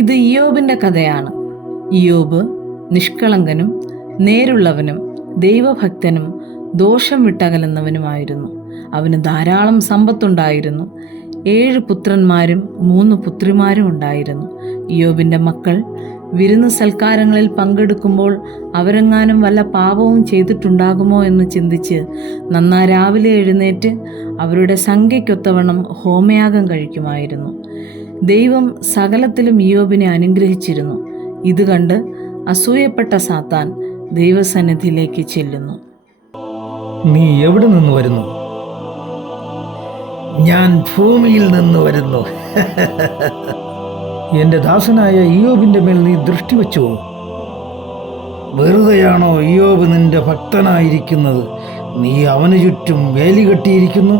ഇത് ഇയ്യോബിന്റെ കഥയാണ്. ഇയ്യോബ് നിഷ്കളങ്കനും നേരുള്ളവനും ദൈവഭക്തനും ദോഷം വിട്ടകലുന്നവനുമായിരുന്നു. അവന് ധാരാളം സമ്പത്തുണ്ടായിരുന്നു. 7 പുത്രന്മാരും 3 പുത്രിമാരും ഉണ്ടായിരുന്നു. ഇയ്യോബിന്റെ മക്കൾ വിരുന്ന് സൽക്കാരങ്ങളിൽ പങ്കെടുക്കുമ്പോൾ അവരെങ്ങാനും വല്ല പാപവും ചെയ്തിട്ടുണ്ടാകുമോ എന്ന് ചിന്തിച്ച് നന്നാ രാവിലെ എഴുന്നേറ്റ് അവരുടെ സംഖ്യയ്ക്കൊത്തവണ്ണം ഹോമയാഗം കഴിക്കുമായിരുന്നു. ദൈവം സകലത്തിലും ഇയ്യോബിനെ അനുഗ്രഹിച്ചിരുന്നു. ഇത് കണ്ട് അസൂയപ്പെട്ട സാത്താൻ ദൈവസന്നിധിയിലേക്ക് ചെല്ലുന്നു. നീ എവിടെ നിന്ന് വരുന്നു? ഞാൻ ഭൂമിയിൽ നിന്ന് വരുന്നു. എൻ്റെ ദാസനായ ഇയ്യോബിന്റെ മേൽ നീ ദൃഷ്ടി വെച്ചുവോ? വെറുതെയാണോ ഇയ്യോബ് നിന്റെ ഭക്തനായിരിക്കുന്നത്? നീ അവന് ചുറ്റും വേലി കെട്ടിയിരിക്കുന്നു,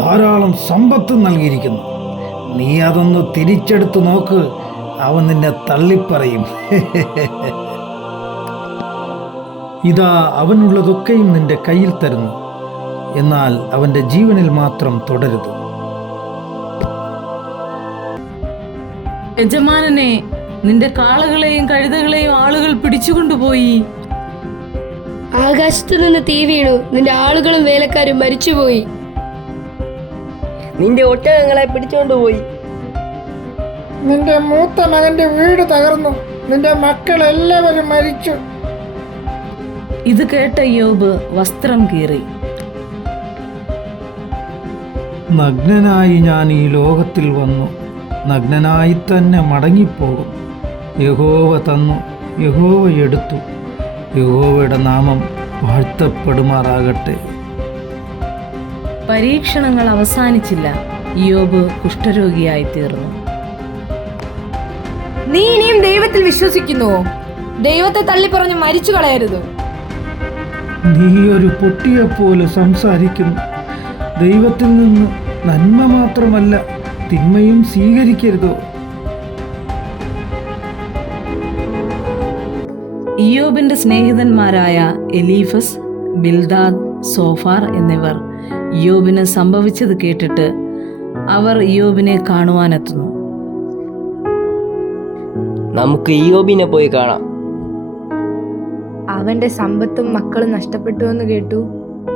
ധാരാളം സമ്പത്ത് നൽകിയിരിക്കുന്നു. നീ അതൊന്ന് തിരിച്ചെടുത്ത് നോക്ക്, അവൻ നിന്നെ തള്ളിപ്പറയും. ഇതാ അവനുള്ളതൊക്കെയും നിന്റെ കയ്യിൽ തരുന്നു, എന്നാൽ അവൻ്റെ ജീവനിൽ മാത്രം തുടരുത്. യജമാനനെ, നിന്റെ കാളകളെയും കഴുതകളെയും ആളുകൾ പിടിച്ചുകൊണ്ടുപോയി. ആകാശത്തു നിന്ന് തീ വീണു, നിന്റെ ആളുകളും വേലക്കാരും മരിച്ചുപോയി. നിന്റെ ഒട്ടകങ്ങളെ പിടിച്ചുകൊണ്ടുപോയി. നിന്റെ മൂത്ത മകന്റെ വീട് തകർന്നു, നിന്റെ മക്കളെല്ലാവരും മരിച്ചു. ഇത് കേട്ട ഇയ്യോബ് വസ്ത്രം കീറി, നഗ്നനായി ഞാൻ ഈ ലോകത്തിൽ വന്നു, നഗ്നനായി തന്നെ മടങ്ങിപ്പോകും. യഹോവ തന്നു, യഹോവ എടുത്തു, യഹോവയുടെ നാമം വാഴ്ത്തപ്പെടുമാറാകട്ടെ. പരീക്ഷണങ്ങൾ അവസാനിച്ചില്ല. ഇയ്യോബ് കുഷ്ഠരോഗിയായി തീർന്നു. നീ ഇനിയും ദൈവത്തിൽ വിശ്വസിക്കുന്നുവോ? ദൈവത്തെ തള്ളിപ്പറഞ്ഞ് മരിച്ചു കളയരുത്. നീ ഒരു പൊട്ടിയെപ്പോലെ സംസാരിക്കുന്നു. ദൈവത്തിൽ നിന്ന് നന്മ മാത്രമല്ല, തിന്മയും സ്വീകരിക്കരുതോ? ഇയ്യോബിന്റെ സ്നേഹിതന്മാരായ എലീഫസ്, ബിൽദാദ്, സോഫാർ എന്നിവർ ഇയ്യോബിന് സംഭവിച്ചത് കേട്ടിട്ട് അവർ ഇയ്യോബിനെ കാണുവാനെത്തുന്നു. നമുക്ക് ഇയ്യോബിനെ പോയി കാണാം. അവന്റെ സമ്പത്തും മക്കളും നഷ്ടപ്പെട്ടുവെന്ന് കേട്ടു.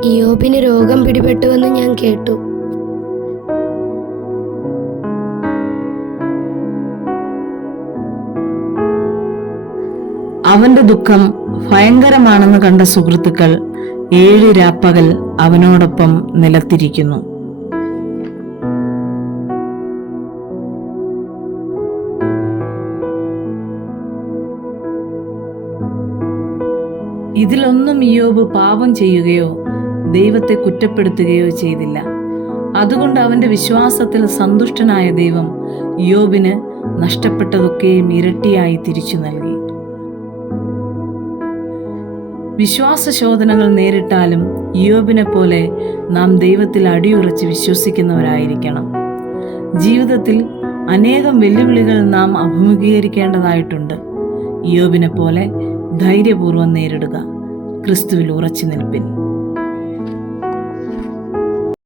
ഇയ്യോബിന് രോഗം പിടിപെട്ടുവെന്ന് ഞാൻ കേട്ടു. അവന്റെ ദുഃഖം ഭയങ്കരമാണെന്ന് കണ്ട സുഹൃത്തുക്കൾ 7 രാപ്പകൽ അവനോടൊപ്പം നിലത്തിരിക്കുന്നു. ഇതിലൊന്നും ഇയ്യോബ് പാപം ചെയ്യുകയോ ദൈവത്തെ കുറ്റപ്പെടുത്തുകയോ ചെയ്തില്ല. അതുകൊണ്ട് അവന്റെ വിശ്വാസത്തിൽ സന്തുഷ്ടനായ ദൈവം ഇയ്യോബിന് നഷ്ടപ്പെട്ടതൊക്കെയും ഇരട്ടിയായി തിരിച്ചു നൽകി. വിശ്വാസശോധനകൾ നേരിട്ടാലും ഇയ്യോബിനെ പോലെ നാം ദൈവത്തിൽ അടിയുറച്ച് വിശ്വസിക്കുന്നവരായിരിക്കണം. ജീവിതത്തിൽ അനേകം വെല്ലുവിളികൾ നാം അഭിമുഖീകരിക്കേണ്ടതായിട്ടുണ്ട്. ഇയ്യോബിനെ പോലെ ധൈര്യപൂർവ്വം നേരിടുക. ക്രിസ്തുവിൽ ഉറച്ചു നിൽപ്പിൻ.